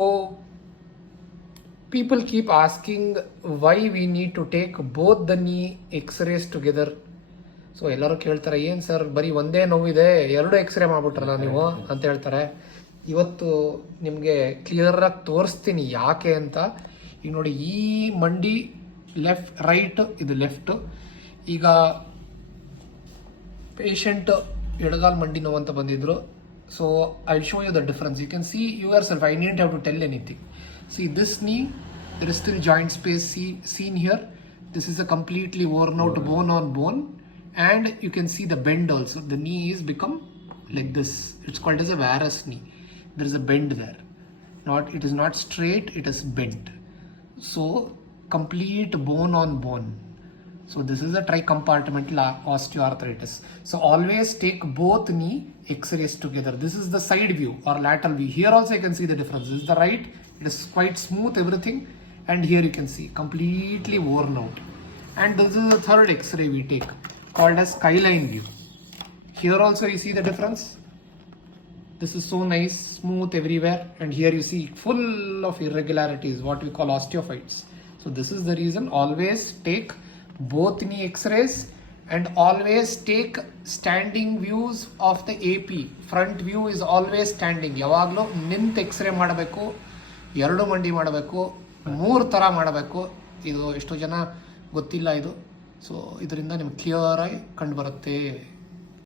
So people keep asking why we need to take both the knee x-rays together. So ಎಲ್ಲರೂ ಕೇಳ್ತಾರೆ, ಏನು sir ಬರೀ ಒಂದೇ ನೋವಿದೆ ಎರಡು ಎಕ್ಸ್ರೇ ಮಾಡ್ಬಿಟ್ರಲ್ಲ ನೀವು ಅಂತ ಹೇಳ್ತಾರೆ. ಇವತ್ತು ನಿಮಗೆ ಕ್ಲಿಯರಾಗಿ ತೋರಿಸ್ತೀನಿ ಯಾಕೆ ಅಂತ. ಈಗ ನೋಡಿ, ಈ ಮಂಡಿ ರೈಟ್, ಇದು ಲೆಫ್ಟ್. ಈಗ ಪೇಷಂಟ್ ಎಡಗಾಲ್ ಮಂಡಿ ನೋವು ಅಂತ ಬಂದಿದ್ರು. So I will show you the difference. You can see yourself. I need have to tell anything. See this knee, there is still joint space seen here. This is a completely worn out bone on bone, and you can see the bend also. The knee is become like this. It's called as a varus knee. There is a bend there. It is not straight, it is bent. So complete bone on bone. So this is a tricompartmental osteoarthritis. So always take both knee x-rays together. This is the side view or lateral view. Here also you can see the difference. This is the right. It is quite smooth everything, and here you can see completely worn out. And this is the third x-ray we take, called as skyline view. Here also you see the difference. This is so nice, smooth everywhere, and here you see full of irregularities, what we call osteophytes. So this is the reason, always take both knee x-rays, and always take standing views of the AP. Front view is always standing. ಯಾವಾಗಲೂ ನಿಂತು x ray ಮಾಡಬೇಕು, ಎರಡು ಮಂಡಿ ಮಾಡಬೇಕು, 3 ಥರ ಮಾಡಬೇಕು. ಇದು ಎಷ್ಟೋ ಜನ ಗೊತ್ತಿಲ್ಲ ಇದು. ಸೊ ಇದರಿಂದ ನಿಮ್ಗೆ ಕ್ಲಿಯರಾಗಿ ಕಂಡು ಬರುತ್ತೆ.